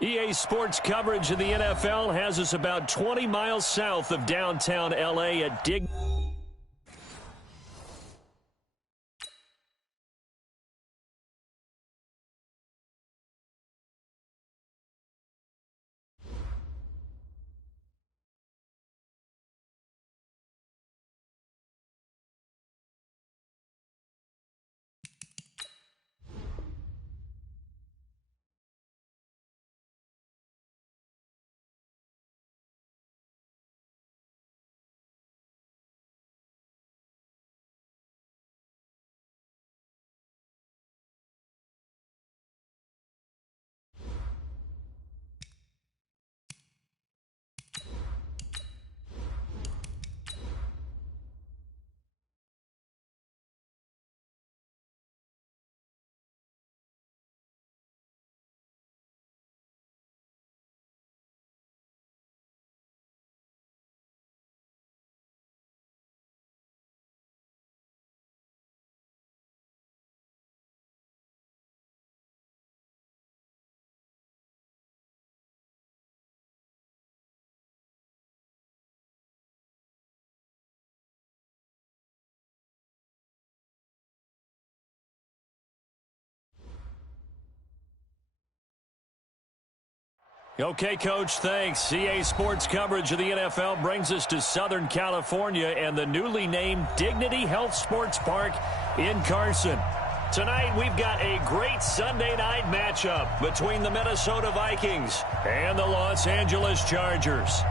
EA Sports coverage of the NFL has us about 20 miles south of downtown L.A. at Dig. Okay, Coach, thanks. EA Sports coverage of the NFL brings us to Southern California and the newly named Dignity Health Sports Park in Carson. Tonight, we've got a great Sunday night matchup between the Minnesota Vikings and the Los Angeles Chargers.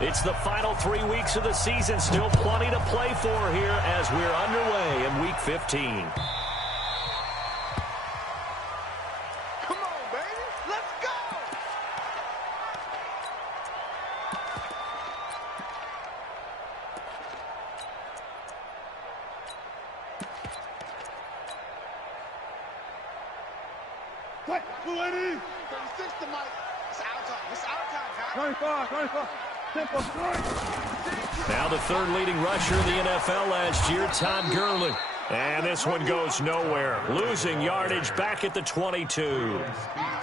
It's the final 3 weeks of the season. Still plenty to play for here as we're underway in Week 15. Come on, baby. Let's go. What? 36 to Mike. It's out of time. It's out of time, guys. 25. Now the third leading rusher in the NFL last year, Todd Gurley. And this one goes nowhere. Losing yardage back at the 22.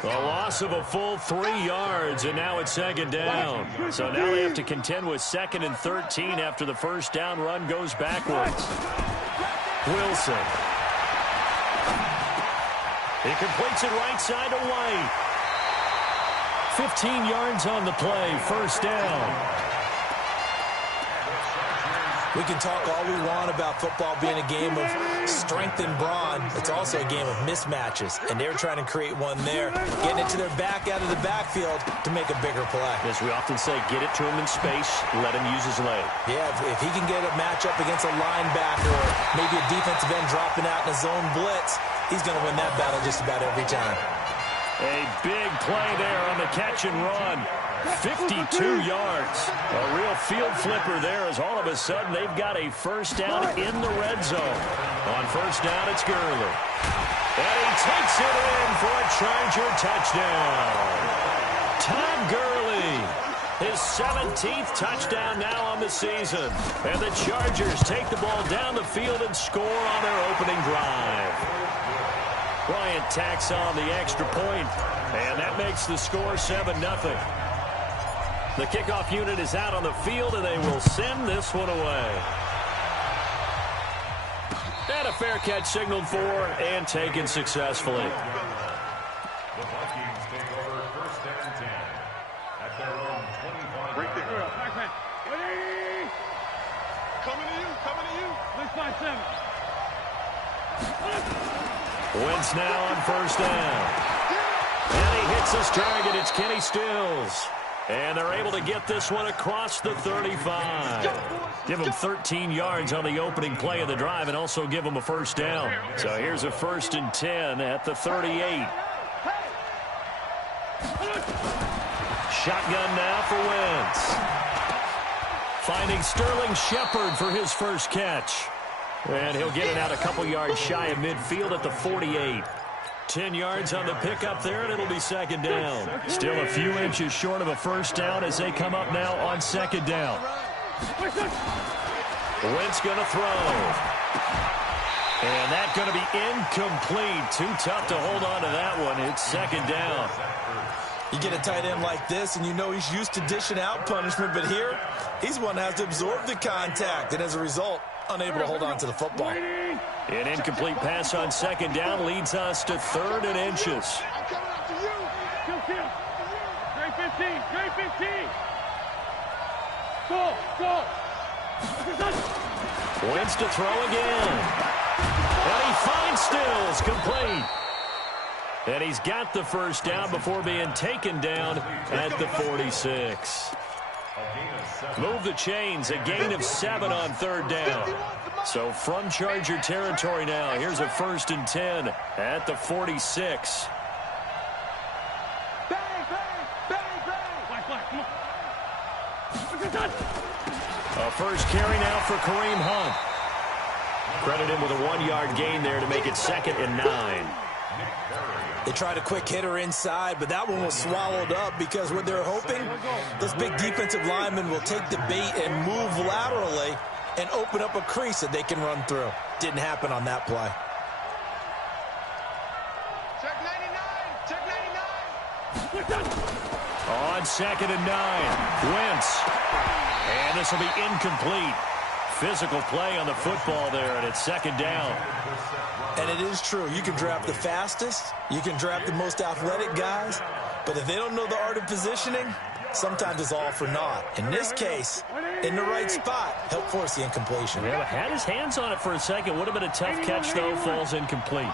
A loss of a full 3 yards, and now it's second down. So now they have to contend with 2nd and 13 after the first down run goes backwards. Wilson. He completes it right side to White. 15 yards on the play, first down. We can talk all we want about football being a game of strength and brawn. It's also a game of mismatches, and they're trying to create one there, getting it to their back out of the backfield to make a bigger play. As we often say, get it to him in space, let him use his leg. Yeah, if he can get a matchup against a linebacker or maybe a defensive end dropping out in a zone blitz, he's going to win that battle just about every time. A big play there on the catch and run. 52 yards. A real field flipper there as all of a sudden they've got a first down in the red zone. On first down, it's Gurley. And he takes it in for a Charger touchdown. Todd Gurley, his 17th touchdown now on the season. And the Chargers take the ball down the field and score on their opening drive. Bryant tacks on the extra point, and that makes the score 7-0. The kickoff unit is out on the field, and they will send this one away. And a fair catch signaled for and taken successfully. The Vikings take over first and 10 at their own 25. Break the grill. Coming to you. 6-5-7. Wentz now on first down. And he hits his target. It's Kenny Stills. And they're able to get this one across the 35. Give him 13 yards on the opening play of the drive and also give him a first down. So here's a 1st and 10 at the 38. Shotgun now for Wentz. Finding Sterling Shepard for his first catch. And he'll get it out a couple yards shy of midfield at the 48. 10 yards on the pickup there, and it'll be second down. Still a few inches short of a first down as they come up now on second down. Wentz going to throw. And that's going to be incomplete. Too tough to hold on to that one. It's second down. You get a tight end like this, and you know he's used to dishing out punishment, but here, he's one that has to absorb the contact, and as a result, unable to hold on to the football. An incomplete pass on second down leads us to 3rd and inches. I'm coming after you. Great 15. Great 15. Go. Wentz to throw again. And he finds Stills, complete. And he's got the first down before being taken down at the 46. Move the chains, a gain of 7 on 3rd down. So from Charger territory now, here's a 1st and 10 at the 46. A first carry now for Kareem Hunt. Credit him with a 1-yard gain there to make it 2nd and 9. They tried a quick hitter inside, but that one was swallowed up because what they're hoping, those big defensive linemen will take the bait and move laterally and open up a crease that they can run through. Didn't happen on that play. Check 99. On 2nd and 9, Wentz. And this will be incomplete. Physical play on the football there, and it's 2nd down. And it is true. You can draft the fastest. You can draft the most athletic guys. But if they don't know the art of positioning, sometimes it's all for naught. In this case, in the right spot, help force the incompletion. Yeah, had his hands on it for a second. Would have been a tough catch, though. Falls incomplete.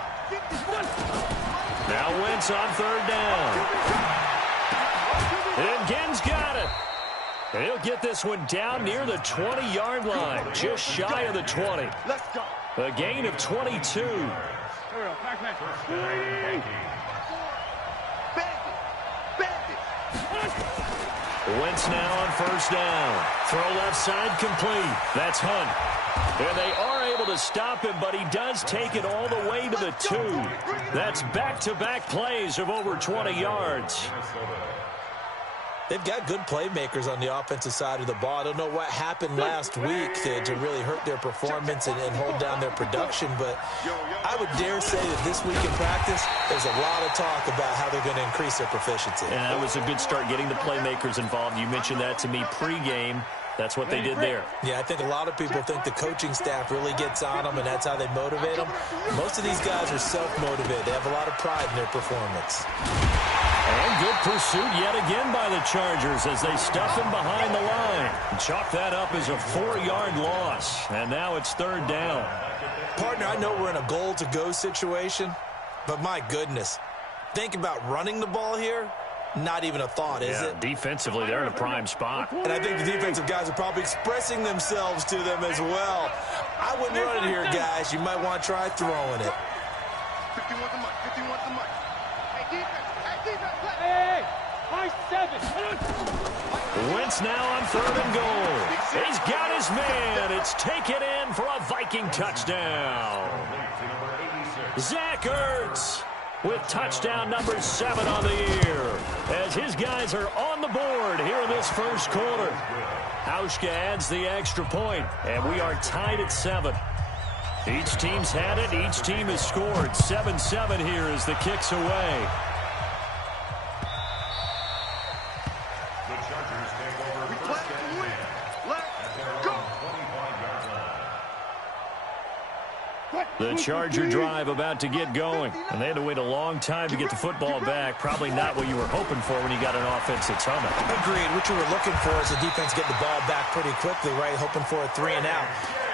Now Wentz on 3rd down. And Gen's got it. And he'll get this one down near the 20-yard line, just shy of the 20. Let's go. A gain of 22. Wentz now on 1st down. Throw left side complete. That's Hunt. And they are able to stop him, but he does take it all the way to the 2. That's back-to-back plays of over 20 yards. They've got good playmakers on the offensive side of the ball. I don't know what happened last week to really hurt their performance and hold down their production, but I would dare say that this week in practice, there's a lot of talk about how they're going to increase their proficiency. And that was a good start getting the playmakers involved. You mentioned that to me pregame. That's what they did there. Yeah, I think a lot of people think the coaching staff really gets on them, and that's how they motivate them. Most of these guys are self-motivated. They have a lot of pride in their performance. And good pursuit yet again by the Chargers as they stuff him behind the line. Chalk that up as a 4-yard loss. And now it's 3rd down. Partner, I know we're in a goal-to-go situation, but my goodness, think about running the ball here. Not even a thought, is it? Defensively, they're in a prime spot. And I think the defensive guys are probably expressing themselves to them as well. I wouldn't run it here, guys. You might want to try throwing it. 51 to Mike. 51 to Mike. Hey, defense. Hey, high 7. Wentz now on 3rd and goal. He's got his man. It's taken in for a Viking touchdown. Zach Ertz with touchdown number 7 on the year as his guys are on the board here in this first quarter. Hauschka adds the extra point, and we are tied at 7. Each team's had it. Each team has scored. 7-7 here as the kick's away. The Chargers take over first and 10 at their own 25-yard line. The Charger drive about to get going, and they had to wait a long time to get the football back. Probably not what you were hoping for when you got an offense that's humming. Agreed. What you were looking for is the defense get the ball back pretty quickly, right? Hoping for a 3 and out.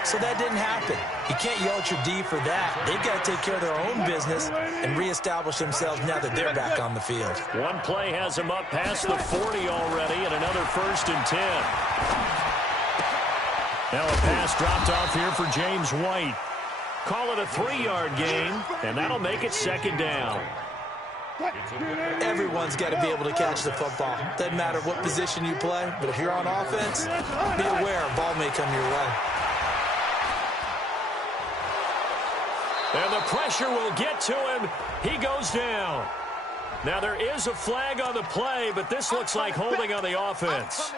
So that didn't happen. You can't yell at your D for that. They've got to take care of their own business and reestablish themselves now that they're back on the field. One play has them up past the 40 already, and another 1st and 10. Now a pass dropped off here for James White. Call it a 3-yard gain, and that'll make it 2nd down. Everyone's got to be able to catch the football. Doesn't matter what position you play, but if you're on offense, be aware a ball may come your way. And the pressure will get to him. He goes down. Now, there is a flag on the play, but this looks like holding on the offense.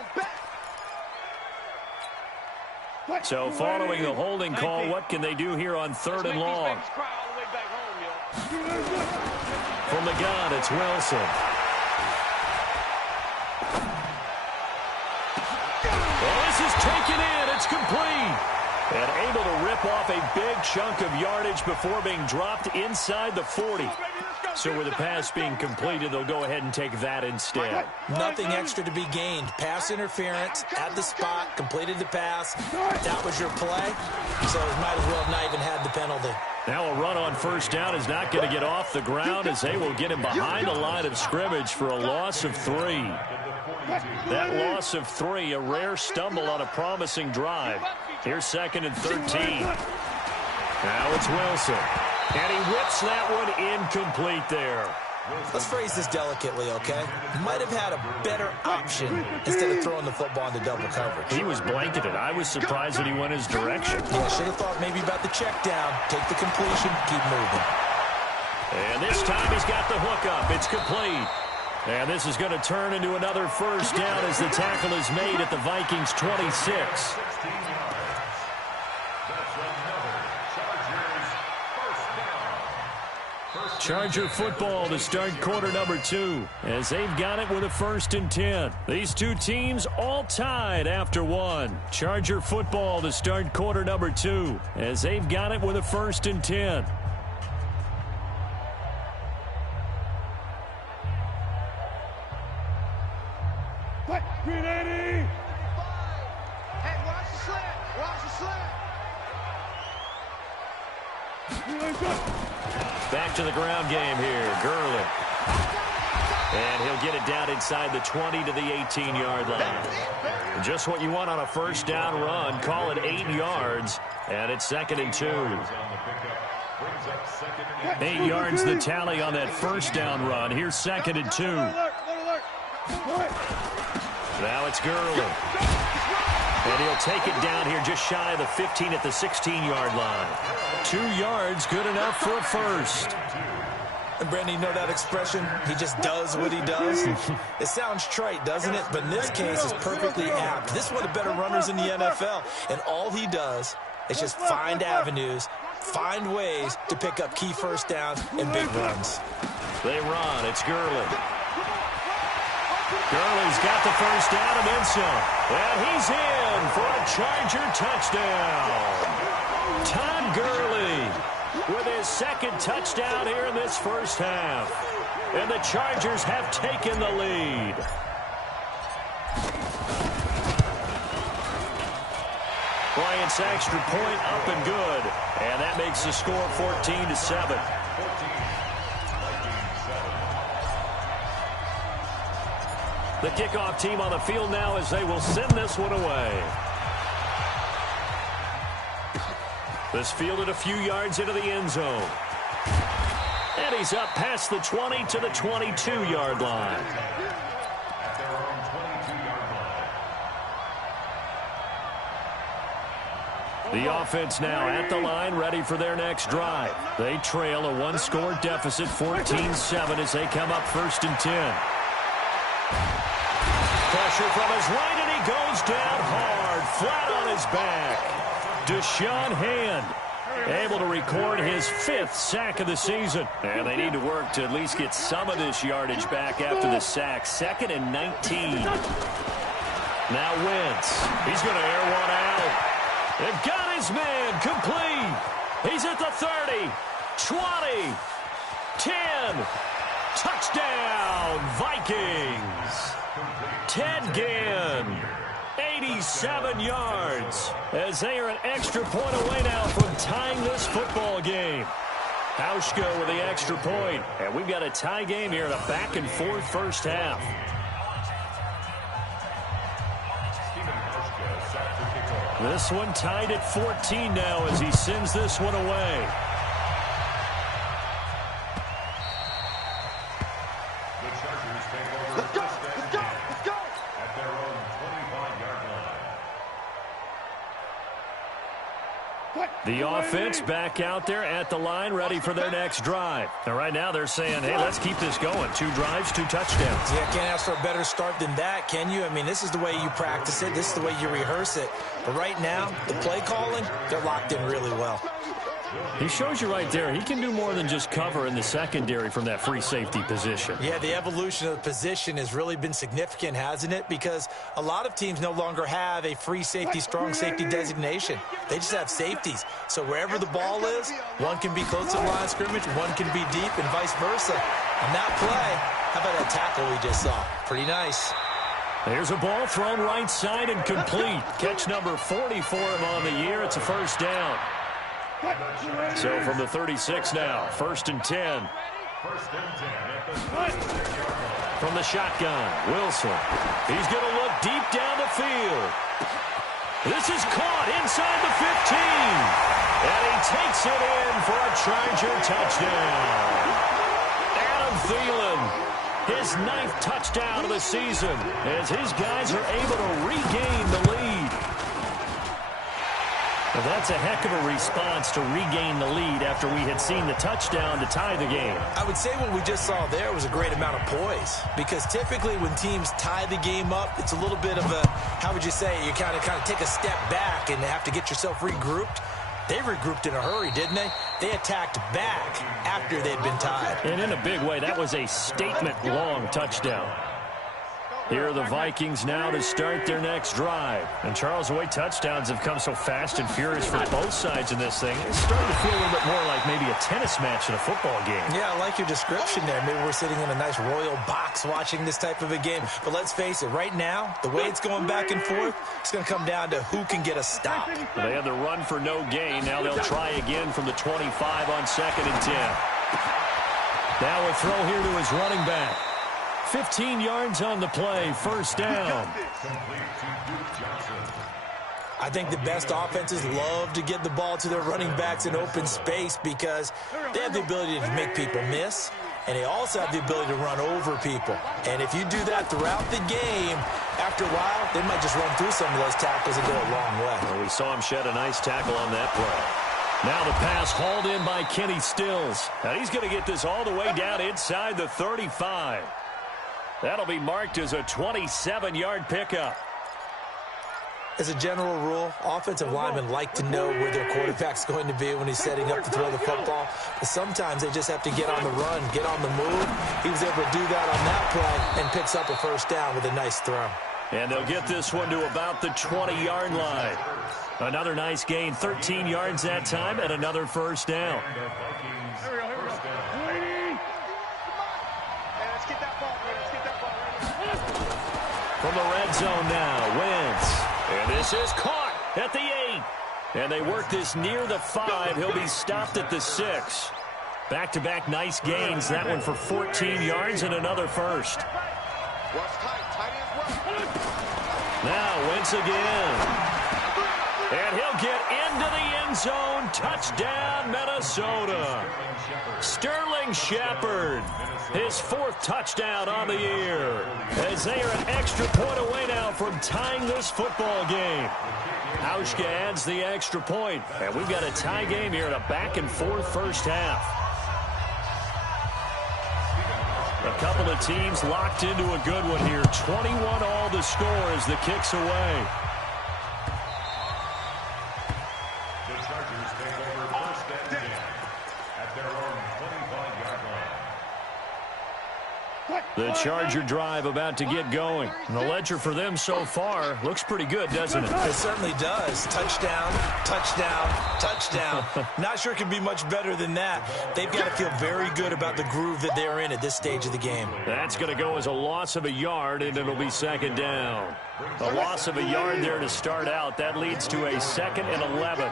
So following the holding call, what can they do here on 3rd and long? From the gun, it's Wilson. Well, this is taken in. It's complete. And able to rip off a big chunk of yardage before being dropped inside the 40. So with the pass being completed, they'll go ahead and take that instead. Nothing extra to be gained. Pass interference at the spot, completed the pass. That was your play, so it might as well have not even had the penalty. Now a run on 1st down is not going to get off the ground as they will get him behind the line of scrimmage for a loss of 3. That loss of 3, a rare stumble on a promising drive. Here's 2nd and 13. Now it's Wilson. And he whips that one incomplete there. Let's phrase this delicately, okay? Might have had a better option instead of throwing the football into double coverage. He was blanketed. I was surprised that he went his direction. Yeah, should have thought maybe about the check down. Take the completion, keep moving. And this time he's got the hook up. It's complete. And this is going to turn into another 1st down as the tackle is made at the Vikings 26. Charger football to start quarter number 2 as they've got it with a 1st and 10. These two teams all tied after 1. Charger football to start quarter number 2 as they've got it with a 1st and 10. Hey, watch the slant. Watch the slant. Back to the ground game here. Gurley. And he'll get it down inside the 20 to the 18-yard line. Just what you want on a 1st down run. Call it 8 yards. And it's 2nd and 2. 8 yards the tally on that 1st down run. Here's 2nd and 2. Now it's Gurley. And he'll take it down here just shy of the 15 at the 16-yard line. 2 yards, good enough for a 1st. And Brandon, you know that expression? He just does what he does. It sounds trite, doesn't it? But in this case, it's perfectly apt. This is one of the better runners in the NFL. And all he does is just find avenues, find ways to pick up key 1st downs and big runs. They run. It's Gurley. Gurley's got the 1st down and then some. And he's in for a Charger touchdown. Todd Gurley with his 2nd touchdown here in this 1st half. And the Chargers have taken the lead. Bryant's extra point up and good. And that makes the score 14-7. The kickoff team on the field now as they will send this one away. This fielded a few yards into the end zone. And he's up past the 20 to the 22-yard line. The offense now at the line, ready for their next drive. They trail a 1-score deficit, 14-7, as they come up 1st and 10. Pressure from his right, and he goes down hard, flat on his back. Deshaun Hand able to record his 5th sack of the season. And they need to work to at least get some of this yardage back after the sack. 2nd and 19. Now Wentz. He's going to air one out. They've got his man complete. He's at the 30, 20, 10. Touchdown, Vikings. Ted Ginn, 87 yards, as they are an extra point away now from tying this football game. Hauschka with the extra point, and we've got a tie game here in a back-and-forth 1st half. This one tied at 14 now as he sends this one away. The offense back out there at the line, ready for their next drive. And right now they're saying, hey, let's keep this going. 2 drives, 2 touchdowns. Yeah, can't ask for a better start than that, can you? I mean, this is the way you practice it. This is the way you rehearse it. But right now, the play calling, they're locked in really well. He shows you right there, he can do more than just cover in the secondary from that free safety position. Yeah, the evolution of the position has really been significant, hasn't it? Because a lot of teams no longer have a free safety, strong safety designation. They just have safeties. So wherever the ball is, one can be close to the line of scrimmage, one can be deep, and vice versa. On that play, how about that tackle we just saw? Pretty nice. There's a ball thrown right side and complete. Catch number 40 for him on the year. It's a first down. So from the 36 now, 1st and 10. From the shotgun, Wilson. He's going to look deep down the field. This is caught inside the 15. And he takes it in for a Charger touchdown. Adam Thielen, his 9th touchdown of the season, as his guys are able to regain the lead. Well, that's a heck of a response to regain the lead after we had seen the touchdown to tie the game. I would say what we just saw there was a great amount of poise, because typically when teams tie the game up, it's a little bit of a, how would you say, you kind of take a step back and have to get yourself regrouped. They regrouped in a hurry, didn't they? They attacked back after they'd been tied. And in a big way, that was a statement-long touchdown. Here are the Vikings now to start their next drive. And, Charles, the way touchdowns have come so fast and furious for both sides in this thing, it's starting to feel a little bit more like maybe a tennis match in a football game. Yeah, I like your description there. Maybe we're sitting in a nice royal box watching this type of a game. But let's face it, right now, the way it's going back and forth, it's going to come down to who can get a stop. They had the run for no gain. Now they'll try again from the 25 on 2nd and 10. Now a throw here to his running back. 15 yards on the play, first down. I think the best offenses love to get the ball to their running backs in open space because they have the ability to make people miss, and they also have the ability to run over people. And if you do that throughout the game, after a while, they might just run through some of those tackles and go a long way. Well, we saw him shed a nice tackle on that play. Now the pass hauled in by Kenny Stills. And he's going to get this all the way down inside the 35. That'll be marked as a 27-yard pickup. As a general rule, offensive linemen like to know where their quarterback's going to be when he's setting up to throw the football. But sometimes they just have to get on the run, get on the move. He was able to do that on that play and picks up a first down with a nice throw. And they'll get this one to about the 20-yard line. Another nice gain, 13 yards that time, and another first down. From the red zone now, Wentz. And this is caught at the 8. And they work this near the 5. He'll be stopped at the 6. Back-to-back nice gains. That one for 14 yards and another first. Now Wentz again. And he'll get into the end zone. Touchdown, Minnesota. Sterling Shepard, his 4th touchdown on the year, as they are an extra point away now from tying this football game. Hauschka adds the extra point, and we've got a tie game here in a back-and-forth first half. A couple of teams locked into a good one here. 21 all the score as the kick's away. The Charger drive about to get going. And the ledger for them so far looks pretty good, doesn't it? It certainly does. Touchdown, touchdown, touchdown. Not sure it can be much better than that. They've got to feel very good about the groove that they're in at this stage of the game. That's going to go as a loss of a yard, and it'll be 2nd down. A loss of a yard there to start out. That leads to a 2nd and 11.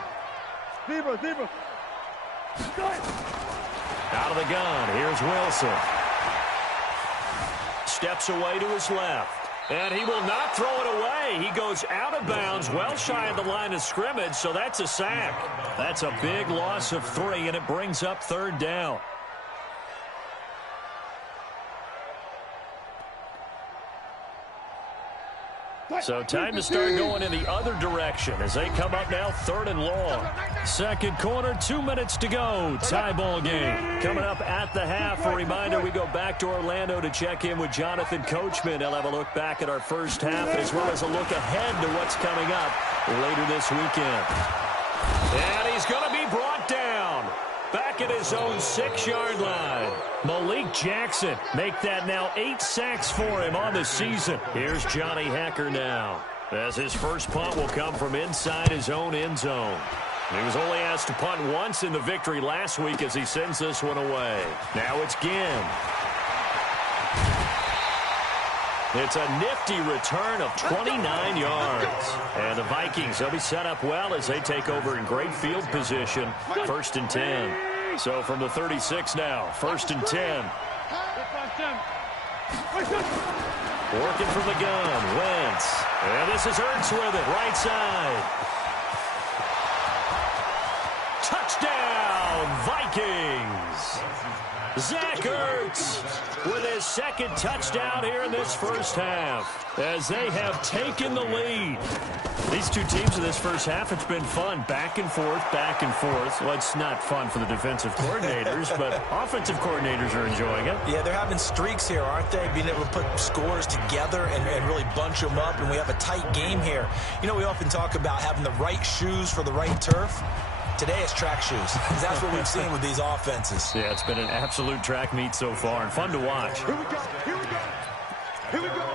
Out of the gun. Here's Wilson. Steps away to his left. And he will not throw it away. He goes out of bounds, well shy of the line of scrimmage, so that's a sack. That's a big loss of 3, and it brings up 3rd down. So time to start going in the other direction as they come up now 3rd and long. Second quarter, 2 minutes to go. Tie ball game. Coming up at the half, a reminder we go back to Orlando to check in with Jonathan Coachman. He'll have a look back at our first half as well as a look ahead to what's coming up later this weekend. And he's going to be brought down. Back at his own 6-yard line. Malik Jackson make that now 8 sacks for him on the season. Here's Johnny Hacker now, as his first punt will come from inside his own end zone. He was only asked to punt once in the victory last week as he sends this one away. Now it's Ginn. It's a nifty return of 29 yards. And the Vikings will be set up well as they take over in great field position. 1st and 10. So from the 36 now, 1st and 10. Working from the gun, Wentz. And this is Ertz with it, right side. Touchdown, Vikings! Zach Ertz with his second touchdown here in this first half as they have taken the lead. These two teams in this first half, it's been fun. Back and forth, back and forth. Well, it's not fun for the defensive coordinators, but offensive coordinators are enjoying it. Yeah, they're having streaks here, aren't they? Being able to put scores together and really bunch them up, and we have a tight game here. You know, we often talk about having the right shoes for the right turf. Today it's track shoes. That's what we've seen with these offenses. Yeah, it's been an absolute track meet so far and fun to watch. Here we go. Here we go. Here we go.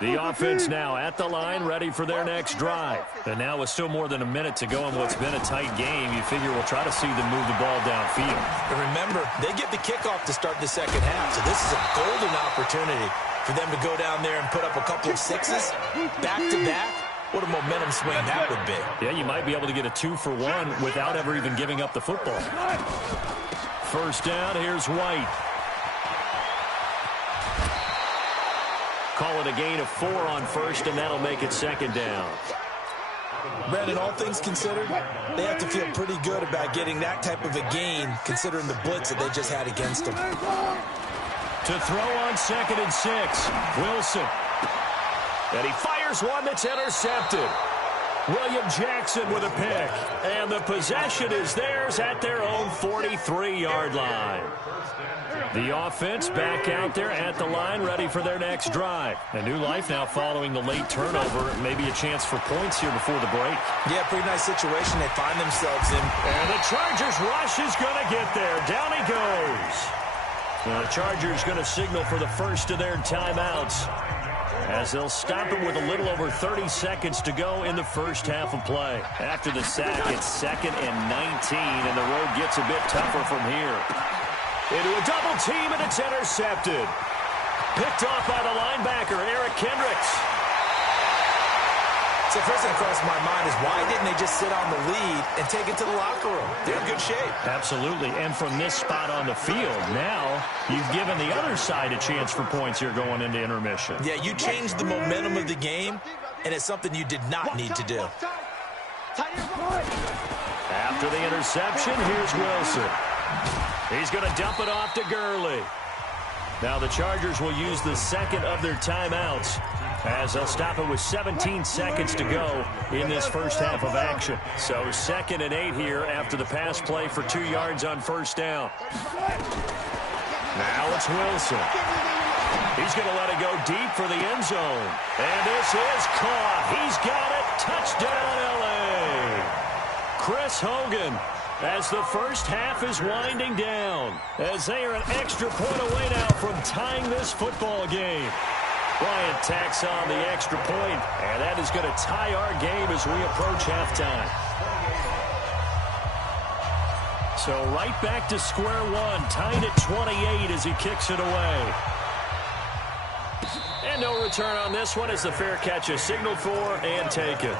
The offense now at the line, ready for their next drive. And now with still more than a minute to go in what's been a tight game, you figure we'll try to see them move the ball downfield. And remember, they get the kickoff to start the second half, so this is a golden opportunity for them to go down there and put up a couple of sixes back-to-back. What a momentum swing that would be. Yeah, you might be able to get a 2-for-1 without ever even giving up the football. First down, here's White. Call it a gain of 4 on first, and that'll make it second down. Brandon, all things considered, they have to feel pretty good about getting that type of a gain considering the blitz that they just had against them. To throw on 2nd and 6, Wilson. And he fires one that's intercepted. William Jackson with a pick. And the possession is theirs at their own 43-yard line. The offense back out there at the line, ready for their next drive. A new life now following the late turnover. Maybe a chance for points here before the break. Yeah, pretty nice situation they find themselves in. And the Chargers rush is going to get there. Down he goes. And the Chargers going to signal for the first of their timeouts, as they'll stop it with a little over 30 seconds to go in the first half of play. After the sack, it's 2nd and 19, and the road gets a bit tougher from here. Into a double team, and it's intercepted. Picked off by the linebacker, Eric Kendricks. So first thing that crossed my mind is why didn't they just sit on the lead and take it to the locker room? They're in good shape. Absolutely, and from this spot on the field, now you've given the other side a chance for points here going into intermission. Yeah, you changed the momentum of the game, and it's something you did not need to do. After the interception, here's Wilson. He's going to dump it off to Gurley. Now the Chargers will use the second of their timeouts, as they'll stop it with 17 seconds to go in this first half of action. So 2nd and 8 here after the pass play for 2 yards on first down. Now it's Wilson. He's going to let it go deep for the end zone. And this is caught. He's got it. Touchdown, L.A. Chris Hogan, as the first half is winding down, as they are an extra point away now from tying this football game. Bryant tacks on the extra point, and that is going to tie our game as we approach halftime. So right back to square one, tied at 28 as he kicks it away. And no return on this one as the fair catch is signaled for and taken.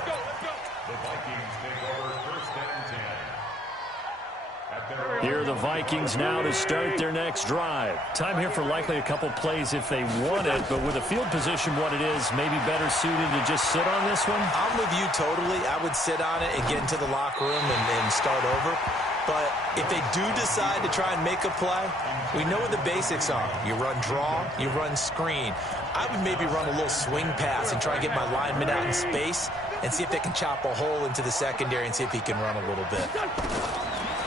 Here are the Vikings now to start their next drive. Time here for likely a couple plays if they want it, but with the field position what it is, maybe better suited to just sit on this one? I'm with you totally. I would sit on it and get into the locker room and start over. But if they do decide to try and make a play, we know what the basics are. You run draw, you run screen. I would maybe run a little swing pass and try and get my lineman out in space and see if they can chop a hole into the secondary and see if he can run a little bit.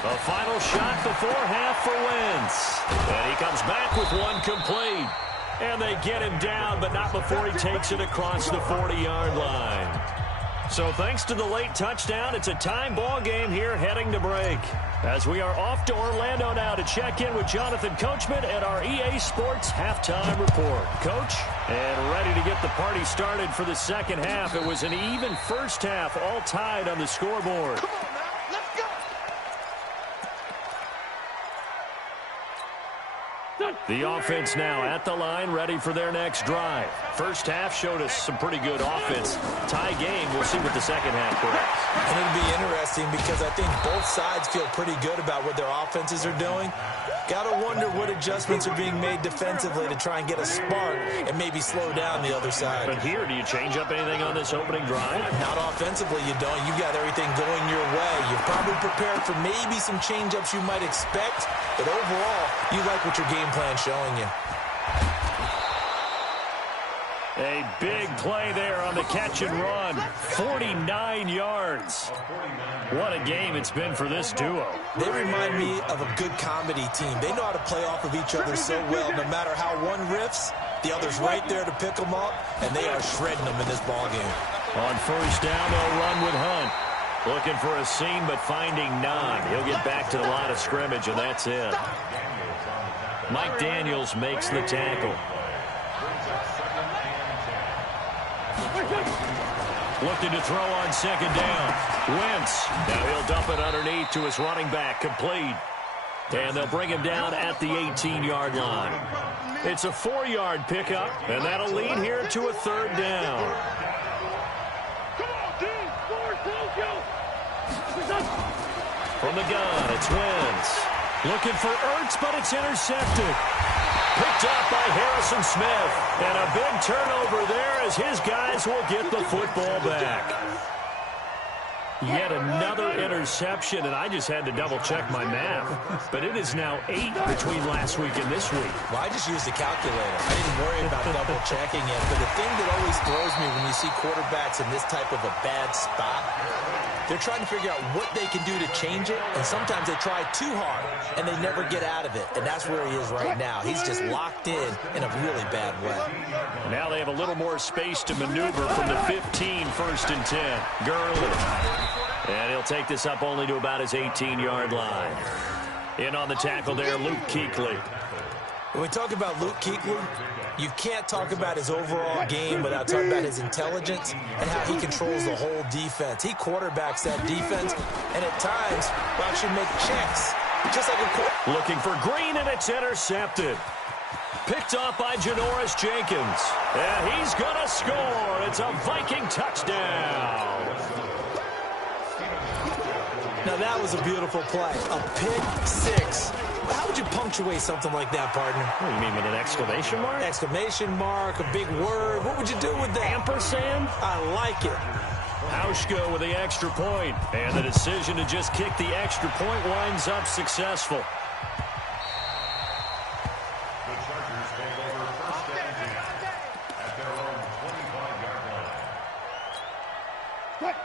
A final shot before half for Wentz. And he comes back with one complete. And they get him down, but not before he takes it across the 40-yard line. So thanks to the late touchdown, it's a time ball game here heading to break. As we are off to Orlando now to check in with Jonathan Coachman at our EA Sports Halftime Report. Coach, and ready to get the party started for the second half. It was an even first half, all tied on the scoreboard. Come on now, let's go. The offense now at the line, ready for their next drive. First half showed us some pretty good offense. Tie game, we'll see what the second half brings. And it'll be interesting because I think both sides feel pretty good about what their offenses are doing. Got to wonder what adjustments are being made defensively to try and get a spark and maybe slow down the other side. But here, do you change up anything on this opening drive? Not offensively, you don't. You've got everything going your way. You're probably prepared for maybe some change-ups you might expect, but overall, you like what your game plan's showing you. A big play there on the catch and run. 49 yards. What a game it's been for this duo. They remind me of a good comedy team. They know how to play off of each other so well. No matter how one riffs, the other's right there to pick them up, and they are shredding them in this ballgame. On first down, they'll run with Hunt. Looking for a seam, but finding none. He'll get back to the line of scrimmage, and that's it. Mike Daniels makes the tackle. Looking to throw on second down. Wentz. Now he'll dump it underneath to his running back. Complete. And they'll bring him down at the 18-yard line. It's a 4-yard pickup, and that'll lead here to a third down. From the gun, it's Wentz. Looking for Ertz, but it's intercepted. Picked up by Harrison Smith. And a big turnover there as his guys will get the football back. Yet another interception, and I just had to double-check my math. But it is now 8 between last week and this week. Well, I just used a calculator. I didn't worry about double-checking it. But the thing that always throws me when you see quarterbacks in this type of a bad spot, they're trying to figure out what they can do to change it, and sometimes they try too hard, and they never get out of it. And that's where he is right now. He's just locked in a really bad way. Now they have a little more space to maneuver from the 15, first and 10. Gurley. And he'll take this up only to about his 18-yard line. In on the tackle there, Luke Kuechly. When we talk about Luke Kuechly, you can't talk about his overall game without talking about his intelligence and how he controls the whole defense. He quarterbacks that defense, and at times will actually make checks, just like a quarterback. Looking for Green, and it's intercepted. Picked off by Janoris Jenkins. And he's going to score. It's a Viking touchdown. Now, that was a beautiful play. A pick six. How would you punctuate something like that, partner? What do you mean, with an exclamation mark? Exclamation mark, a big word. What would you do with that? Ampersand? I like it. Hauschka with the extra point. And the decision to just kick the extra point winds up successful. The Chargers take over first and 10 at their own 25-yard line.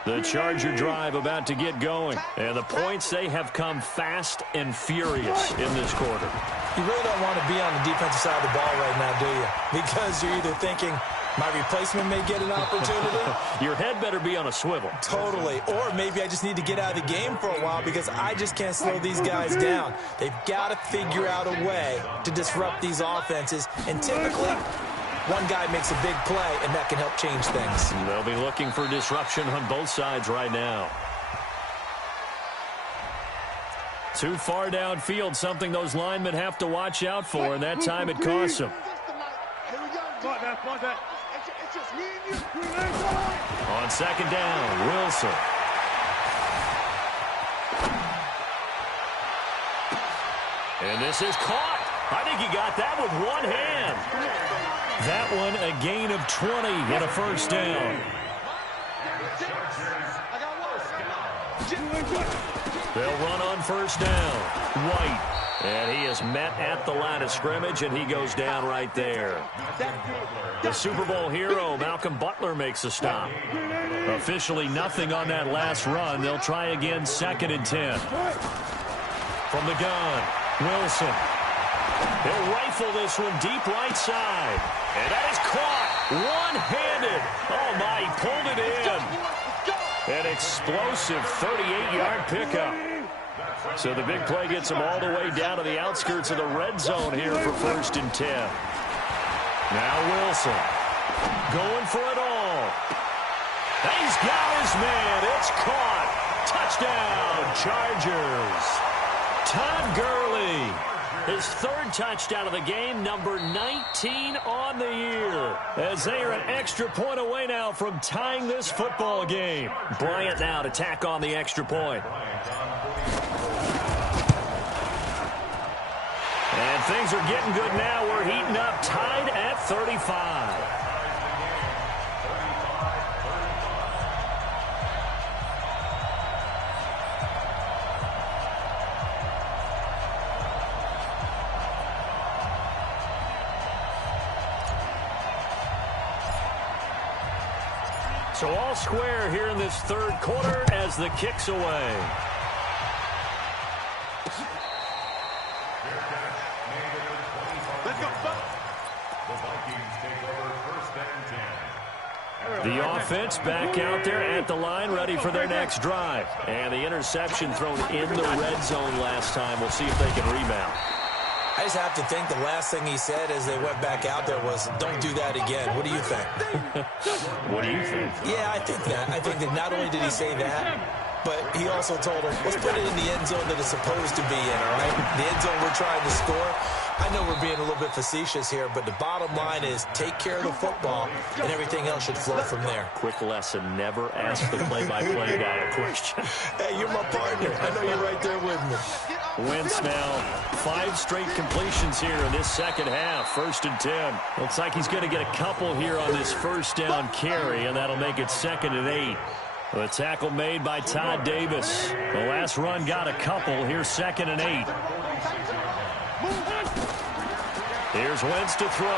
The Charger drive about to get going. And the points, they have come fast and furious in this quarter. You really don't want to be on the defensive side of the ball right now, do you? Because you're either thinking, my replacement may get an opportunity. Your head better be on a swivel. Totally. Or maybe I just need to get out of the game for a while because I just can't slow these guys down. They've got to figure out a way to disrupt these offenses. And typically, one guy makes a big play, and that can help change things. They'll be looking for disruption on both sides right now. Too far downfield, something those linemen have to watch out for, and that time it costs them. On second down, Wilson. And this is caught. I think he got that with one hand. That one a gain of 20 and a first down. They'll run on first down. White. And he is met at the line of scrimmage, and he goes down right there. The Super Bowl hero, Malcolm Butler, makes a stop. Officially nothing on that last run. They'll try again, 2nd and 10. From the gun, Wilson. He'll rifle this one deep right side. And that is caught. One-handed. Oh, my, he pulled it in. An explosive 38-yard pickup. So the big play gets him all the way down to the outskirts of the red zone here for 1st and 10. Now Wilson going for it all. He's got his man. It's caught. Touchdown, Chargers. Todd Gurley. His 3rd touchdown of the game, number 19 on the year. As they are an extra point away now from tying this football game. Bryant now to tack on the extra point. And things are getting good now. We're heating up, tied at 35. So all square here in this 3rd quarter as the kick's away. The offense back out there at the line, ready for their next drive. And the interception thrown in the red zone last time. We'll see if they can rebound. I just have to think the last thing he said as they went back out there was, don't do that again. What do you think? What do you think? Yeah, I think that. I think that not only did he say that, but he also told him, let's put it in the end zone that it's supposed to be in, all right? The end zone we're trying to score. I know we're being a little bit facetious here, but the bottom line is take care of the football, and everything else should flow from there. Quick lesson, never ask the play-by-play guy a question. Hey, you're my partner. I know you're right there with me. Wentz now, 5 straight completions here in this second half. 1st and 10. Looks like he's going to get a couple here on this first down carry, and that'll make it 2nd and 8. The tackle made by Todd Davis. The last run got a couple. Here's 2nd and 8. Here's Wentz to throw.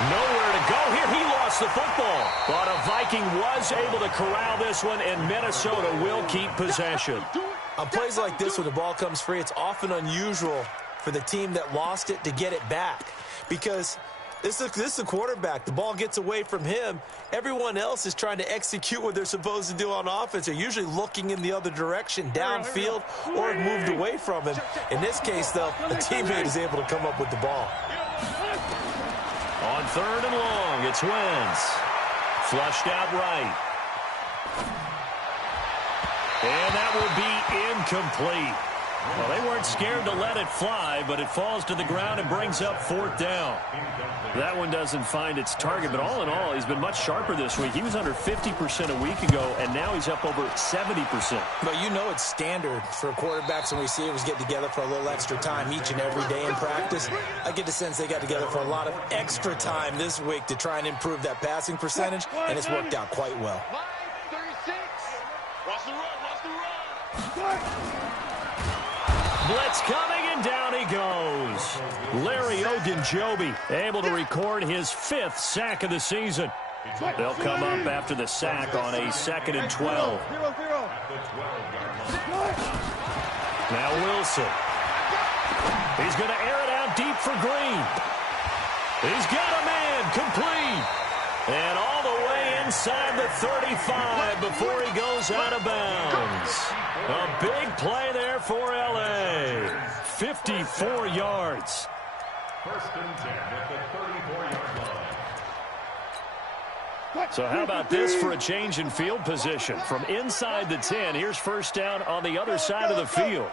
Nowhere to go here. He lost the football. But a Viking was able to corral this one, and Minnesota will keep possession. On plays like this, when the ball comes free, it's often unusual for the team that lost it to get it back. Because this is the quarterback. The ball gets away from him. Everyone else is trying to execute what they're supposed to do on offense. They're usually looking in the other direction, downfield, or moved away from him. In this case, though, a teammate is able to come up with the ball. On 3rd and long, it's Wentz. Flushed out right. And that will be incomplete. Well, they weren't scared to let it fly, but it falls to the ground and brings up 4th down. That one doesn't find its target, but all in all, he's been much sharper this week. He was under 50% a week ago, and now he's up over 70%. But you know it's standard for quarterbacks and receivers get together for a little extra time each and every day in practice. I get the sense they got together for a lot of extra time this week to try and improve that passing percentage, and it's worked out quite well. 36. Watch the run, watch the run. Blitz coming, and down he goes. Larry Ogunjobi able to record his 5th sack of the season. They'll come up after the sack on a 2nd and 12. Now Wilson. He's going to air it out deep for Green. He's got a man complete. And all the way inside the 35 before he goes out of bounds. A big play there for L.A. 54 yards. 1st and 10 at the 34-yard line. So how about this for a change in field position? From inside the 10, here's 1st down on the other side of the field.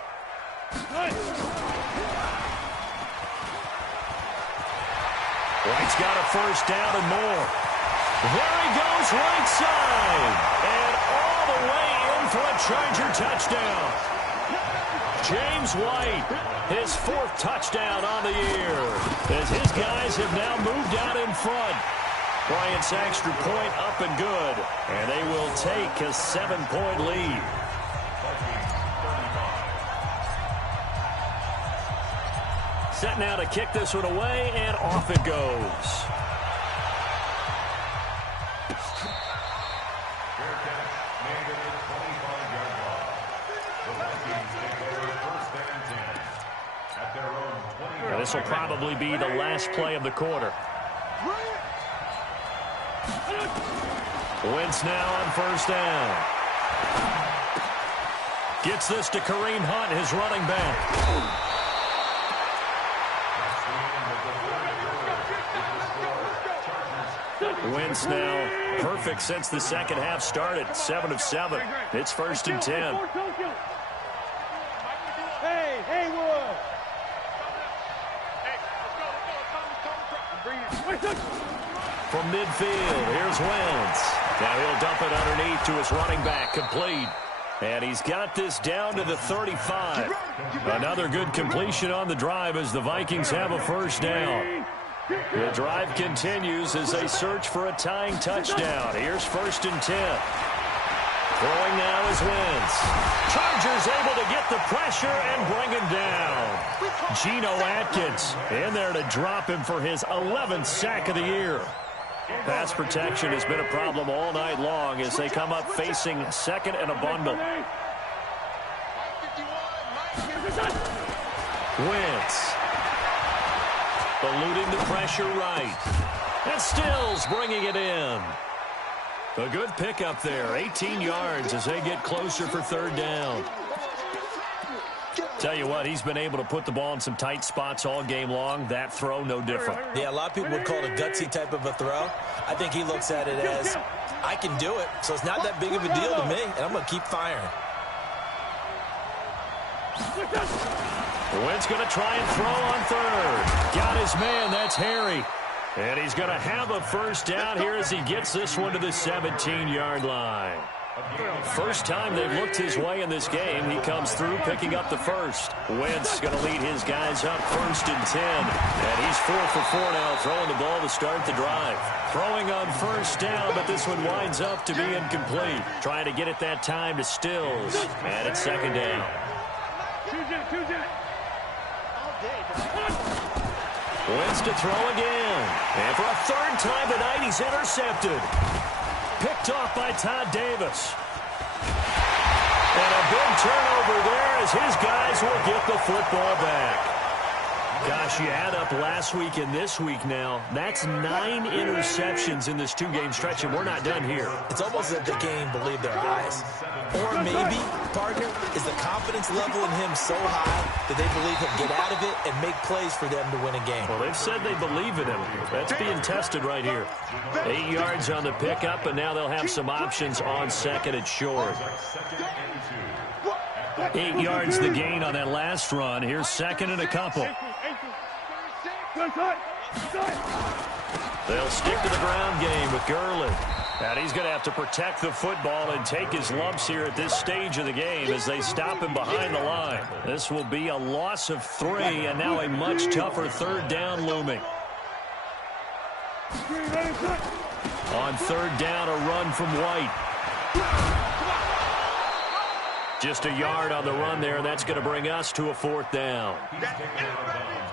White's got a 1st down and more. There he goes, right side. And all the way in for a Charger touchdown. James White, his 4th touchdown on the year. As his guys have now moved out in front. Bryant's extra point up and good. And they will take a 7-point lead. Set now to kick this one away, and off it goes. This will probably be the last play of the quarter. Wentz now on first down. Gets this to Kareem Hunt, his running back. Wentz now perfect since the second half started. 7 of 7. It's 1st and 10. Hey, Haywood. From midfield, here's Wentz. Now he'll dump it underneath to his running back, complete. And he's got this down to the 35. Another good completion on the drive as the Vikings have a first down. The drive continues as they search for a tying touchdown. Here's 1st and 10. Throwing now is Wentz. Chargers able to get the pressure and bring him down. Geno Atkins in there to drop him for his 11th sack of the year. Pass protection has been a problem all night long as they come up facing second and a bundle. Wentz eluding the pressure right. And Stills bringing it in. A good pickup there, 18 yards as they get closer for 3rd down. Tell you what, he's been able to put the ball in some tight spots all game long. That throw, no different. Yeah, a lot of people would call it a gutsy type of a throw. I think he looks at it as, I can do it, so it's not that big of a deal to me, and I'm going to keep firing. Wentz going to try and throw on 3rd. Got his man, that's Harry. And he's going to have a first down here as he gets this one to the 17-yard line. First time they've looked his way in this game. He comes through picking up the first. Wentz going to lead his guys up 1st and 10. And he's 4 for 4 now, throwing the ball to start the drive. Throwing on first down, but this one winds up to be incomplete. Trying to get it that time to Stills. And it's 2nd down. Wentz to throw again. And for a 3rd time tonight, he's intercepted. Picked off by Todd Davis. And a big turnover there as his guys will get the football back. Gosh, you add up last week and this week now. That's 9 interceptions in this 2-game stretch, and we're not done here. It's almost as if they can't even believe their eyes. Or maybe, partner, is the confidence level in him so high that they believe he'll get out of it and make plays for them to win a game. Well, they've said they believe in him. That's being tested right here. 8 yards on the pickup, and now they'll have some options on 2nd and short. 8 yards the gain on that last run. Here's 2nd and a couple. They'll stick to the ground game with Gurley. And he's going to have to protect the football and take his lumps here at this stage of the game as they stop him behind the line. This will be a loss of 3, and now a much tougher 3rd down looming. On 3rd down, a run from White. Just a yard on the run there, and that's going to bring us to a 4th down.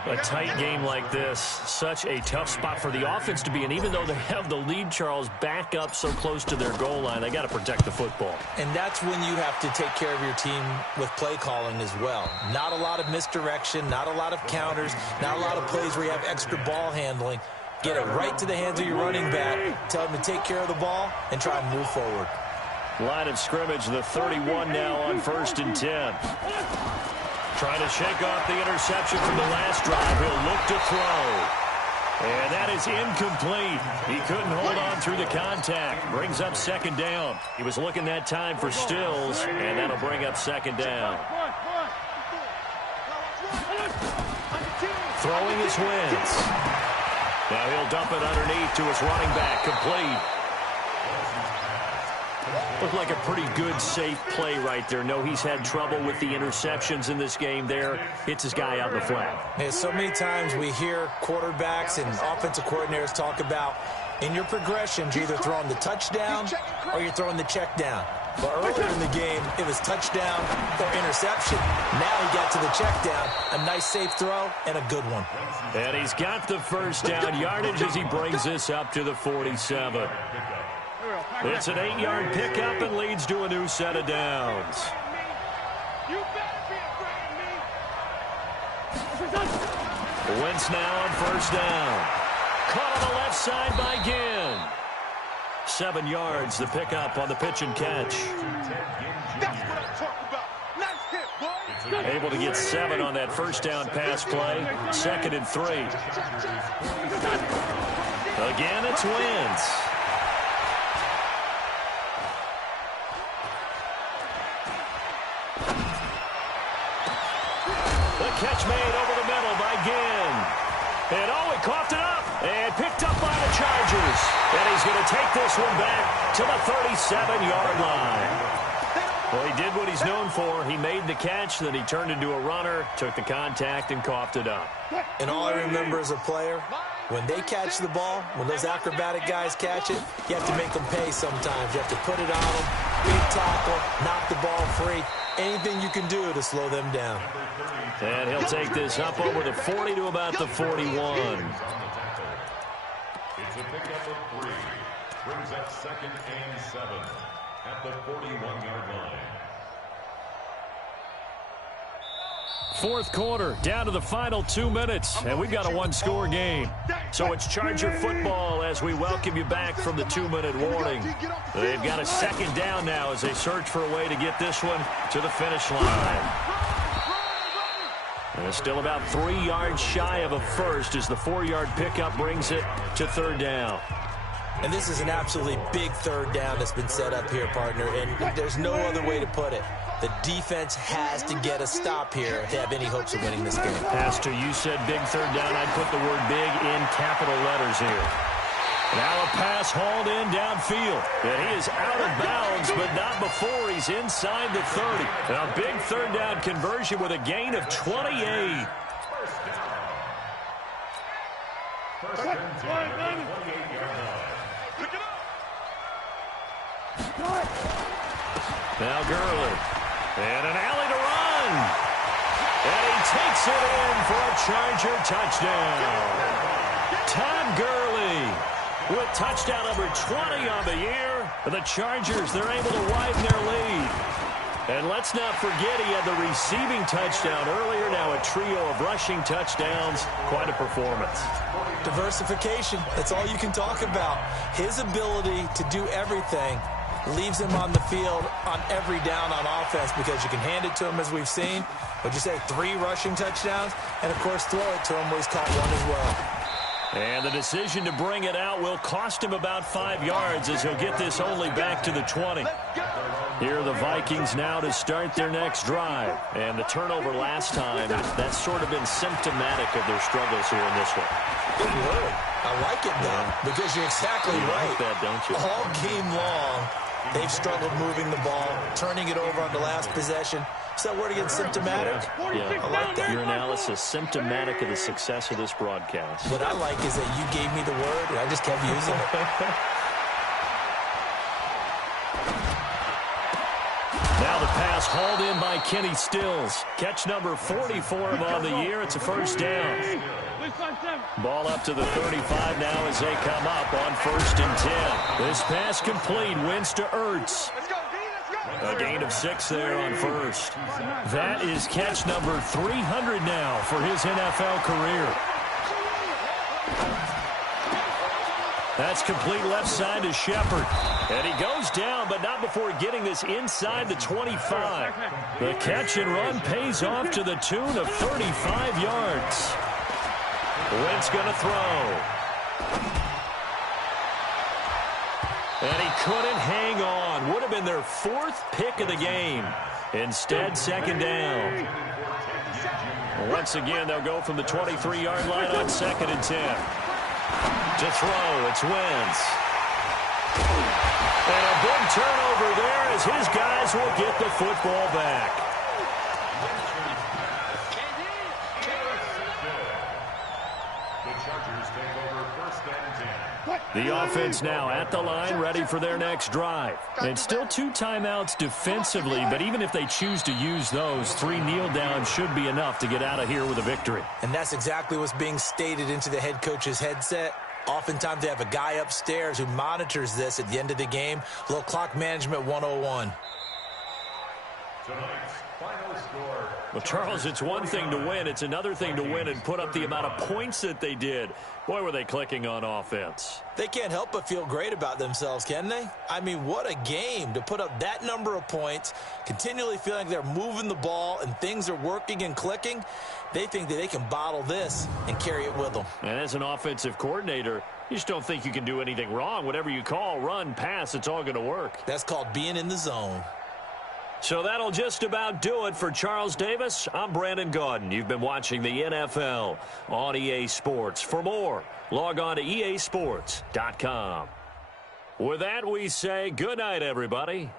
A tight game like this, such a tough spot for the offense to be in. Even though they have the lead, Charles, back up so close to their goal line, they got to protect the football. And that's when you have to take care of your team with play calling as well. Not a lot of misdirection, not a lot of counters, not a lot of plays where you have extra ball handling. Get it right to the hands of your running back, tell him to take care of the ball, and try and move forward. Line of scrimmage, the 31 now on 1st and 10. Trying to shake off the interception from the last drive. He'll look to throw. And that is incomplete. He couldn't hold on through the contact. Brings up 2nd down. He was looking that time for Stills, and that'll bring up 2nd down. Throwing his Wentz. Now he'll dump it underneath to his running back, complete. Looked like a pretty good, safe play right there. No, he's had trouble with the interceptions in this game there. Hits his guy out in the flat. Yeah, so many times we hear quarterbacks and offensive coordinators talk about In your progressions, you're either throwing the touchdown or you're throwing the check down. But earlier in the game, it was touchdown or interception. Now he got to the check down. A nice safe throw and a good one. And he's got the first down yardage as he brings this up to the 47. It's an 8-yard pickup and leads to a new set of downs. Wentz now on first down. Caught on the left side by Ginn. 7 yards, the pickup on the pitch and catch. That's what I'm talking about. Nice hit, boy. Able to get 7 on that first down pass play. 2nd and 3. Again, it's Wentz. The catch made over the middle by Ginn. And he coughed it up and picked up by the Chargers. And he's going to take this one back to the 37-yard line. Well, he did what he's known for. He made the catch, then he turned into a runner, took the contact, and coughed it up. And all I remember as a player, when they catch the ball, when those acrobatic guys catch it, you have to make them pay sometimes. You have to put it on them, big tackle, knock the ball free. Anything you can do to slow them down. And he'll take this up over the 40 to about the 41. It's a pickup of 3. Brings up 2nd and 7 at the 41-yard line. Fourth quarter, down to the final 2 minutes, and we've got a one-score game. So it's Charger football as we welcome you back from the 2-minute warning. They've got a 2nd down now as they search for a way to get this one to the finish line. And it's still about 3 yards shy of a first as the 4-yard pickup brings it to 3rd down. And this is an absolutely big 3rd down that's been set up here, partner, and there's no other way to put it. The defense has to get a stop here if they have any hopes of winning this game. Pastor, you said big 3rd down. I'd put the word big in capital letters here. Now a pass hauled in downfield. And he is out of bounds, but not before he's inside the 30. Now a big 3rd down conversion with a gain of 28. First and 10, 28-yard line. Now Gurley. And an alley to run. And he takes it in for a Charger touchdown. Todd Gurley with touchdown number 20 on the year. The Chargers, they're able to widen their lead. And let's not forget he had the receiving touchdown earlier. Now a trio of rushing touchdowns. Quite a performance. Diversification, that's all you can talk about. His ability to do everything leaves him on the field on every down on offense because you can hand it to him as we've seen. What'd you say, 3 rushing touchdowns? And, of course, throw it to him where he's caught 1 as well. And the decision to bring it out will cost him about 5 yards as he'll get this only back to the 20. Here are the Vikings now to start their next drive. And the turnover last time, that's sort of been symptomatic of their struggles here in this one. Good word. I like it, though, because you're exactly right. Like that, don't you? All game long, they've struggled moving the ball, turning it over on the last possession. Is that word again, symptomatic? Yeah. I like that. Your analysis, symptomatic of the success of this broadcast. What I like is that you gave me the word, and I just kept using it. Now the pass hauled in by Kenny Stills. Catch number 44 on the year. It's a first down. Ball up to the 35 now as they come up on 1st and 10. This pass complete. Wins to Ertz. A gain of 6 there on first. That is catch number 300 now for his NFL career. That's complete left side to Shepard. And he goes down, but not before getting this inside the 25. The catch and run pays off to the tune of 35 yards. Wentz going to throw. And he couldn't hang on. Would have been their 4th pick of the game. Instead, 2nd down. Once again, they'll go from the 23-yard line on 2nd and 10. To throw, it's Wentz. And a big turnover there as his guys will get the football back. The Chargers take over 1st and 10 The offense now at the line, ready for their next drive. And still 2 timeouts defensively, but even if they choose to use those, 3 kneel downs should be enough to get out of here with a victory. And that's exactly what's being stated into the head coach's headset. Oftentimes they have a guy upstairs who monitors this at the end of the game. A little clock management 101. Tonight's final score. Well, Charles, it's one thing to win. It's another thing to win and put up the amount of points that they did. Boy, were they clicking on offense. They can't help but feel great about themselves, can they? I mean, what a game to put up that number of points, continually feeling like they're moving the ball and things are working and clicking. They think that they can bottle this and carry it with them. And as an offensive coordinator, you just don't think you can do anything wrong. Whatever you call, run, pass, it's all going to work. That's called being in the zone. So that'll just about do it for Charles Davis. I'm Brandon Gaudin. You've been watching the NFL on EA Sports. For more, log on to easports.com. With that, we say good night, everybody.